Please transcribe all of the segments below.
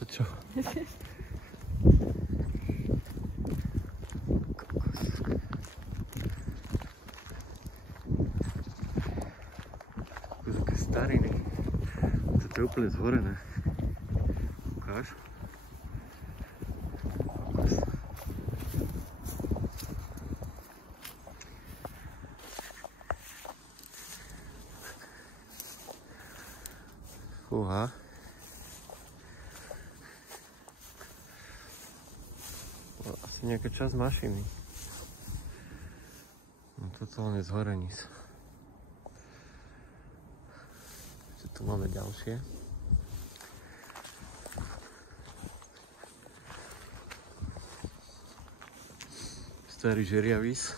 To čo? Také stariny. To je úplne zhorené. Ukáž. Fúha. Asi nejaká časť mašiny. No totálne zhorený. Tu máme ďalšie. Starý žeriavis.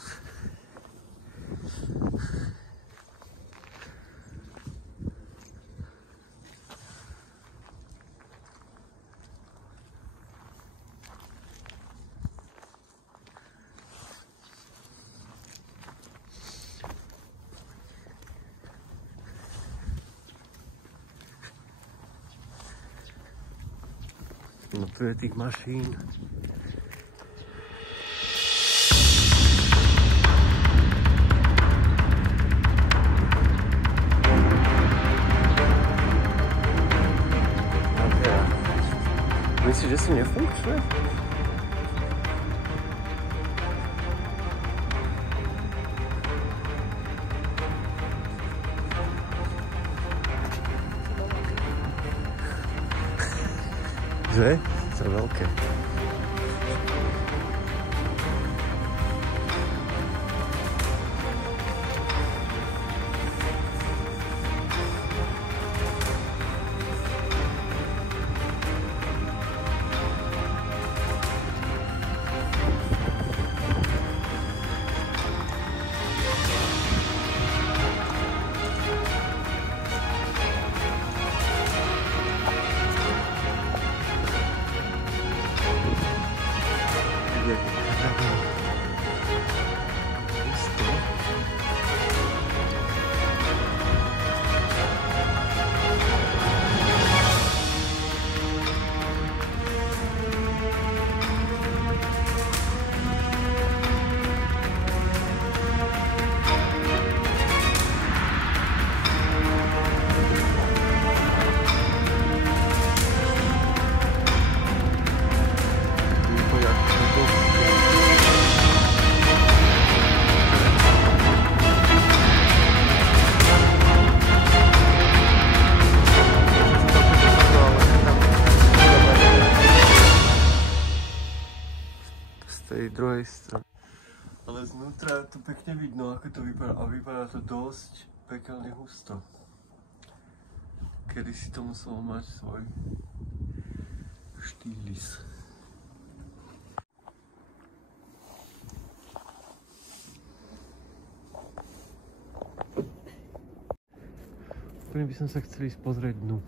No tu je tých mašín. Myslíš, že si nefunkčné? Že? To je veľké. Druhej strany. Ale znútra to pekne vidno, ako to vypadá. A vypadá to dosť pekelne husto. Kedy si to muselo mať svoj štýlis. Úplne by som sa chcel ísť pozrieť dnu.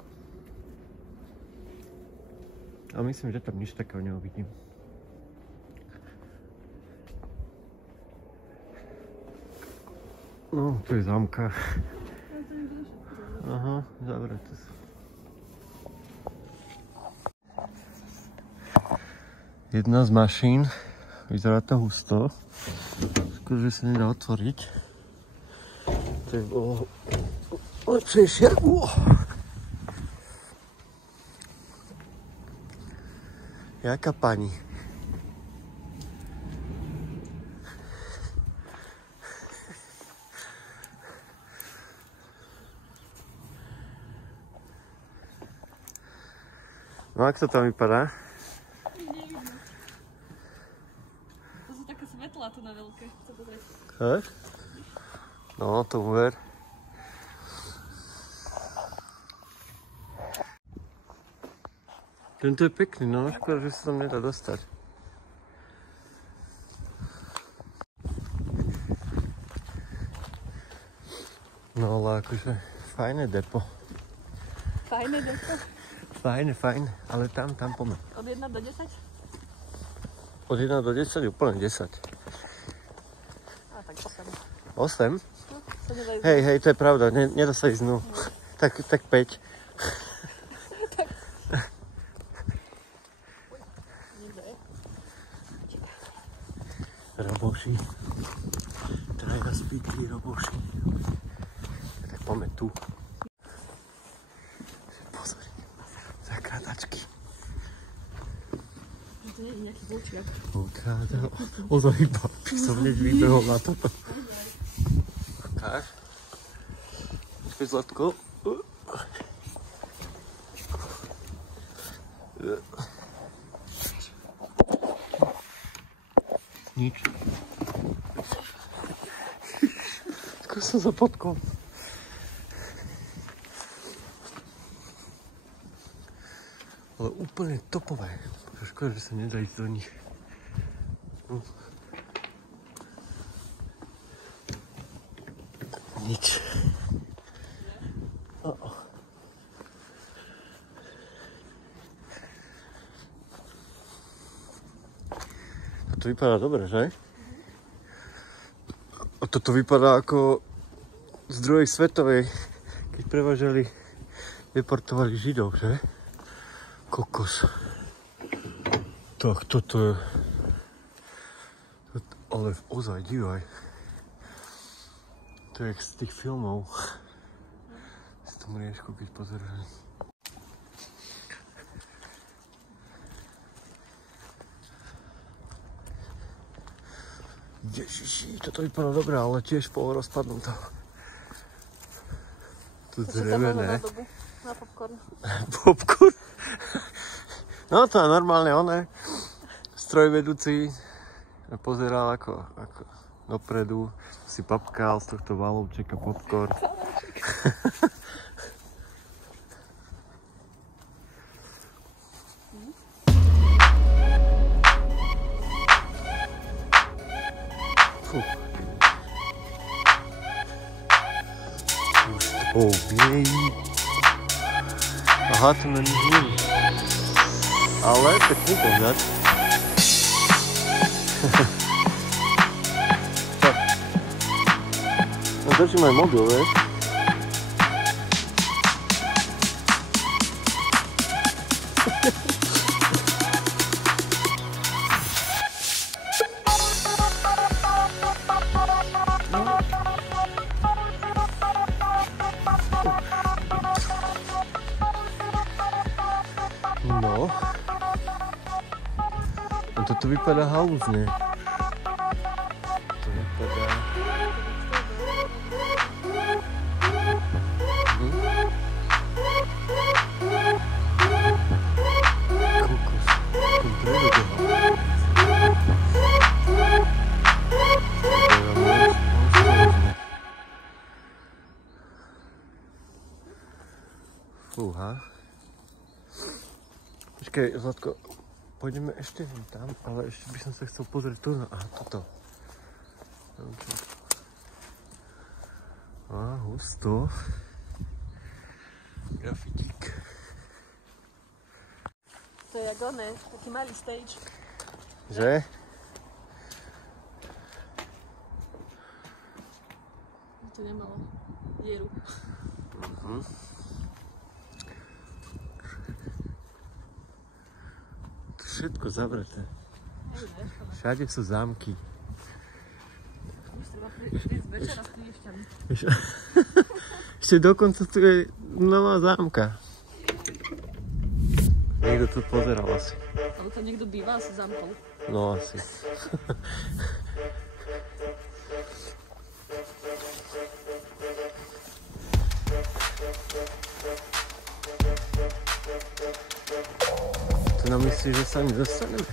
A myslím, že tam nič takého neuvidím. No, tu je zámka. Aha, zavreté sú. Jedna z mašín, vyzerá to husto. Skôr, že sa nedá otvoriť. To je bolo lepšejšie. Jaká pani? No, ak to tam vypadá? Nevidno. To sú také svetlá tu na veľké. Chce pozrieť. Tak? No, to uver. Tento je pekný, no, škoda, že sa tam nedá dostať. No, ale akože fajné depo. Fajné depo. Fajn, ale tam poďme. Od 1 do 10? Od 1 do 10 je úplne 10. A tak 8? 8. Hej, to je pravda, nedá sa ísť dnu. Tak 5. Roboši. Traja spíkli roboši. Tak poďme tu. Pozri. Zakradačky. To nie je nejaký vlčiak. Ukázal. Ozaj iba. Som hneď vybehol na toto. Ukáž. Počkej, Zlatko. Nič. Skôr som sa potkol. Ale úplne topové. Škoda, že sa nedá ísť do nich. Nič. To vypadá dobre, že? A toto vypadá ako z druhej svetovej, keď prevážali, deportovali Židov, že? Kokos. Tak toto je... Ale ozaj, dívaj. To je jak z tých filmov. Z tom riešku, keď pozerali. Ježiši, toto vypadá dobré, ale tiež polorozpadnutá. To drevené. Na popcorn. Popcorn? No to je normálne oné. Strojvedúci pozeral ako dopredu, si papkal z tohto valovčeka popcorn. Jej. Aha, to na nich nie. Ale pekný pohľad. No držím aj mobil, vieš? No. A toto vypadá halúzne. To vypadá... Kokos. To prevedoval. Fúha. Počkej, Zlatko, pôjdeme ešte tam, ale ešte by som sa chcel pozrieť tu na... Aha, toto. Á, husto. Grafitík. To je jak oné, taký malý stage. Že? To nemalo dieru. Všetko zavreté. Všade sú zámky. Ešte dokonca tu je nová zámka. Niekto tu pozeral asi. Ale to niekto býva asi zamkol. No asi. To nám myslíš, že sa nedostaneme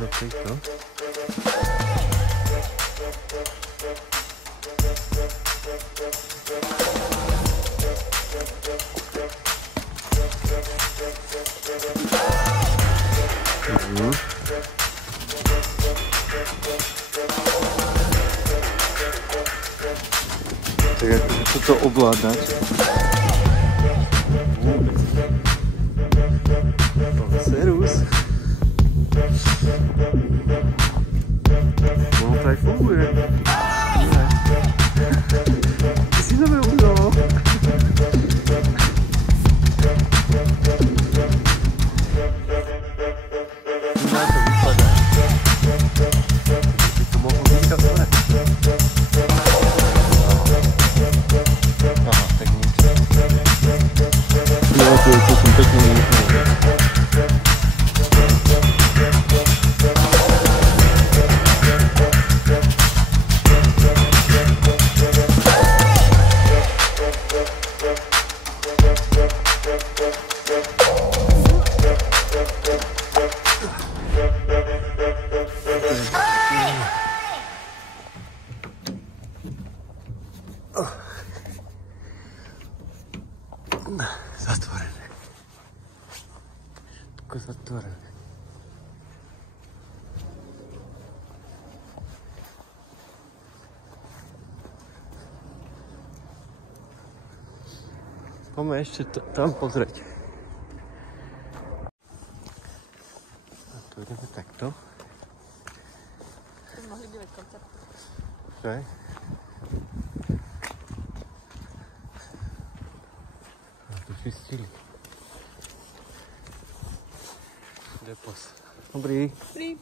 do tejto? Tak akože toto ovládať. Servus. No to aj funguje. Ty si nové udělal. Na to vypadá. Všetko zatvorené. Poďme ešte tam pozrieť. A tu ideme takto. Tu mohli byť koncert. Že? A tu čistili. Depos. Dobrý. Dobrý.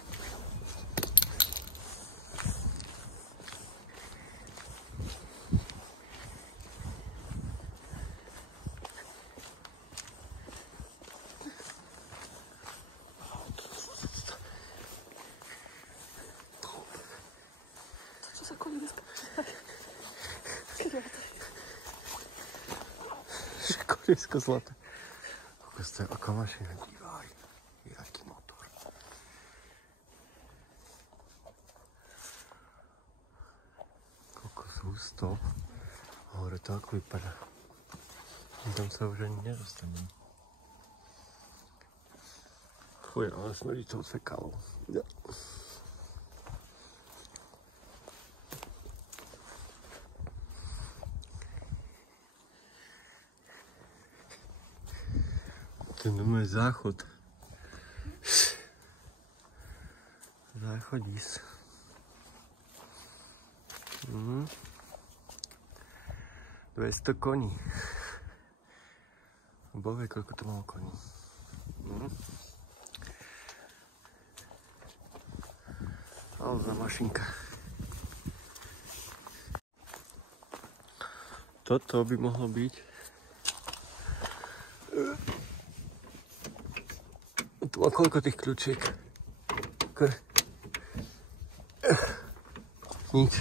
Čo sa koní dneska? Koliesko zlaté. Aká mašina, dívaj. Jaký motor. Koľko sú 100. Hore to ako vypadá. Tam sa už ani nedostanem. Fuj, ale smrdí tou fekalou. Ja. Ten je záchod. Záchodís. 200 koní. Bohvie, koľko to malo koní. Alza mašinka. Toto by mohlo byť. Tu má koľko tých kľúčiek? Nič.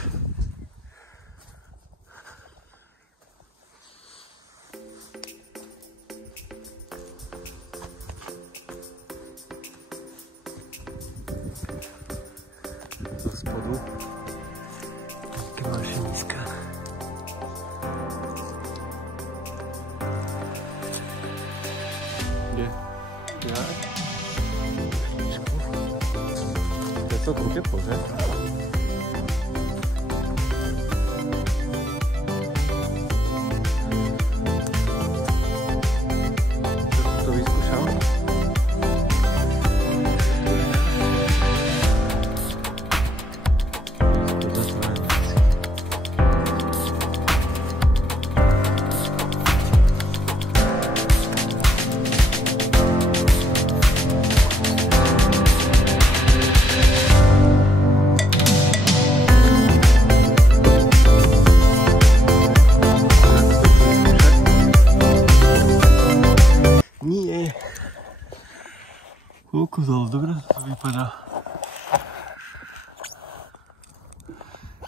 Zo spodu. Také mašiniska. Kde? Ja? To je celkom teplo, že? To vyskúšam. Nie. Koľko dobre to vypadá.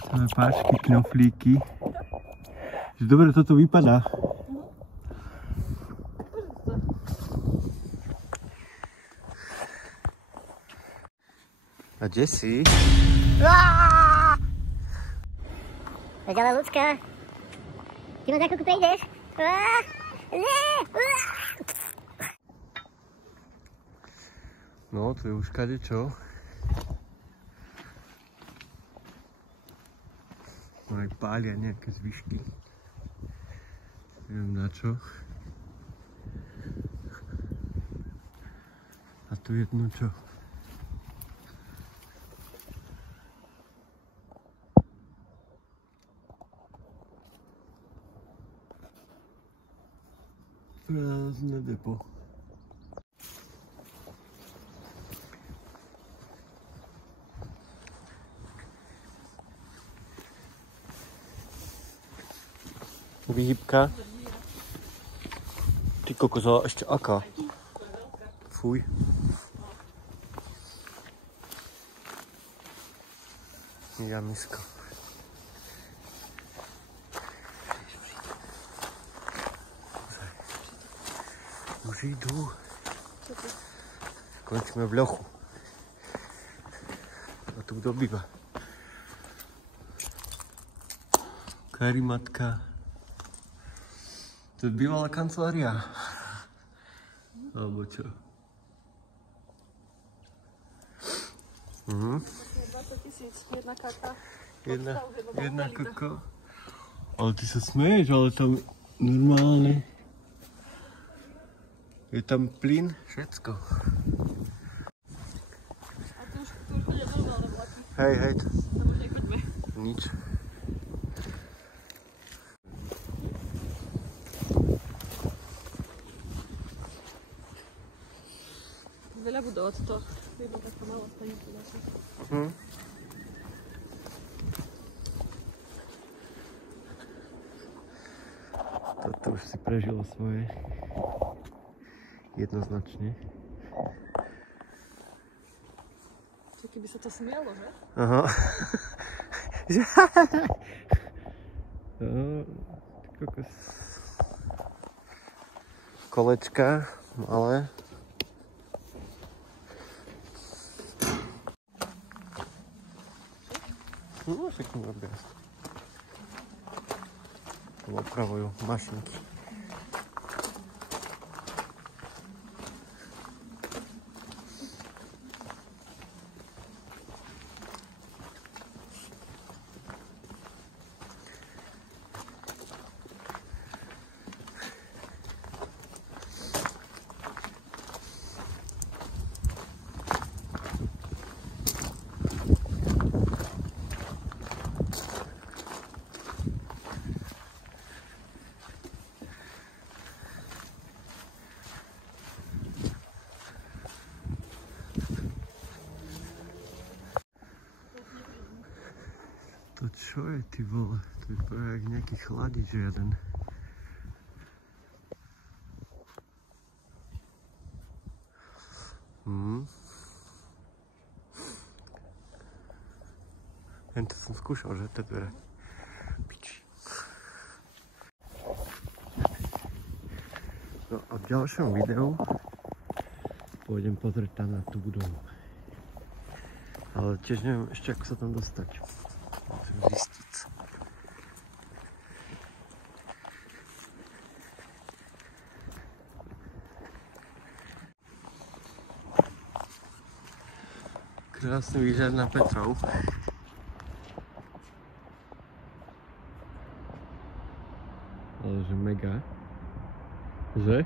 Máme páčky, knoflíky. Dobre toto vypadá. A kde si? Veď ale ľudská, ty ma za chvíľku prejdeš? No, tu je už kadečo. No aj pália nejaké zvyšky. Neviem na čo. A tu jedno čo? Prázdne depo. Výhybka. Ty kokos, ale ešte aká? Fuj. Jamisko. Už idú. Končíme v ľochu. A tu kto býva? Karimatka. To je bývalá kancelária. Alebo čo? Mhm. 20 000, jedna kaka. Jedna kaka. Ale ty sa smeješ, ale tam normálne. Je tam plyn, všetko. A tu už chodia normálne vlaky. Hej, Tam už nechoďme. nič. Veľa budov od toho. Jedna taká malá stanica naša. Toto už si prežilo svoje. Jednoznačne. Čo keby sa to smialo, že? Aha. Kokos. Kolečka, malé. No, všetko robia. Opravujú mašinky. To čo je, ty vole? To je jak nejaký chladič jeden. Len to som skúšal, že? Tie dvere. Piči. No a v ďalšom videu pôjdem pozrieť tam na tú budovu. Ale tiež neviem ešte, ako sa tam dostať. Musím zistiť. Krásny výhľad na Petrov. Ale že mega. Že?